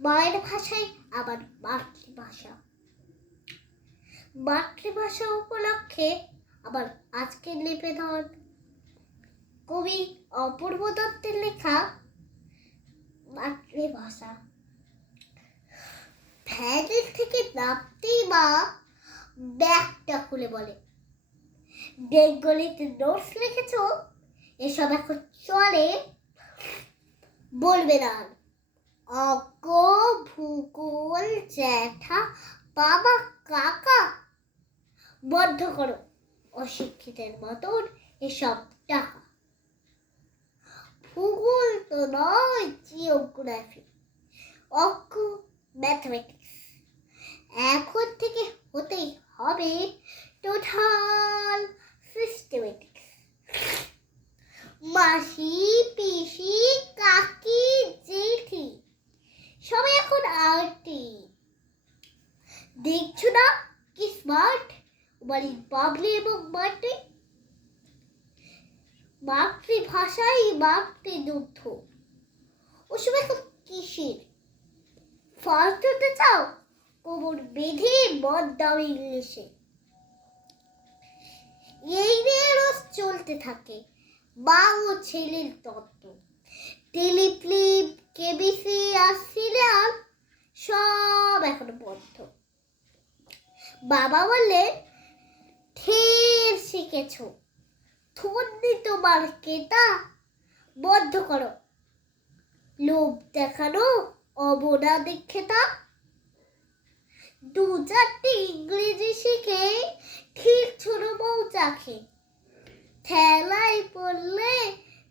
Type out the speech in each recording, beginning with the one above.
মায়ের ভাষাই আমার মাতৃভাষা। মাতৃভাষা উপলক্ষে আমার আজকের নিবেদন কবি অপূর্ব দত্তের লেখা মাতৃভাষা। ভ্যানের থেকে নামতেই মা ব্যাগটা খুলে বলে, বেঙ্গলিতে নোটস লিখেছো? এসব এখন চলে, বলবে না। অঙ্ক, ভূগোল, জ্যাঠা, বাবা, কাকা, বন্ধ করো অশিক্ষিতের মতন এসব টাকা। ভূগোল তো নয়, জিওগ্রাফি, অঙ্ক, ম্যাথমেটিক্স এখন থেকে হতেই হবে টোটাল সিস্টেমেটিক্স। মাসি, পিসি, কাকি, জেঠি সবাই এখন আর্টি। দেখছো না কি স্মার্ট বাড়ির বাবলি এবং মাটি। মাতৃভাষাই মাতৃদুগ্ধ। ওসব এখন কিসের? ফার্স্ট হতে চাও? কোমর বেঁধে মদ দাও ইংলিশে। এই নিয়ে রোজ চলতে থাকে মা ও ছেলের তত্ত্ব। টেলিফিল্ম, কেবিসি আর সিরিয়াল সব এখন বন্ধ। বাবা বলে, ঢের শিখেছ, থন্ডি তোমার কেতা, বন্ধ করো লোভ দেখানো, অবনা দেখেতা। 2-4টে ইংরেজি শিখে ঠিক ছোট বউ চাখে। ঠেলায় পড়লে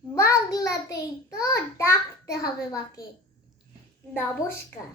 বাংলাতেই তো ডাকতে হবে মাকে। নমস্কার।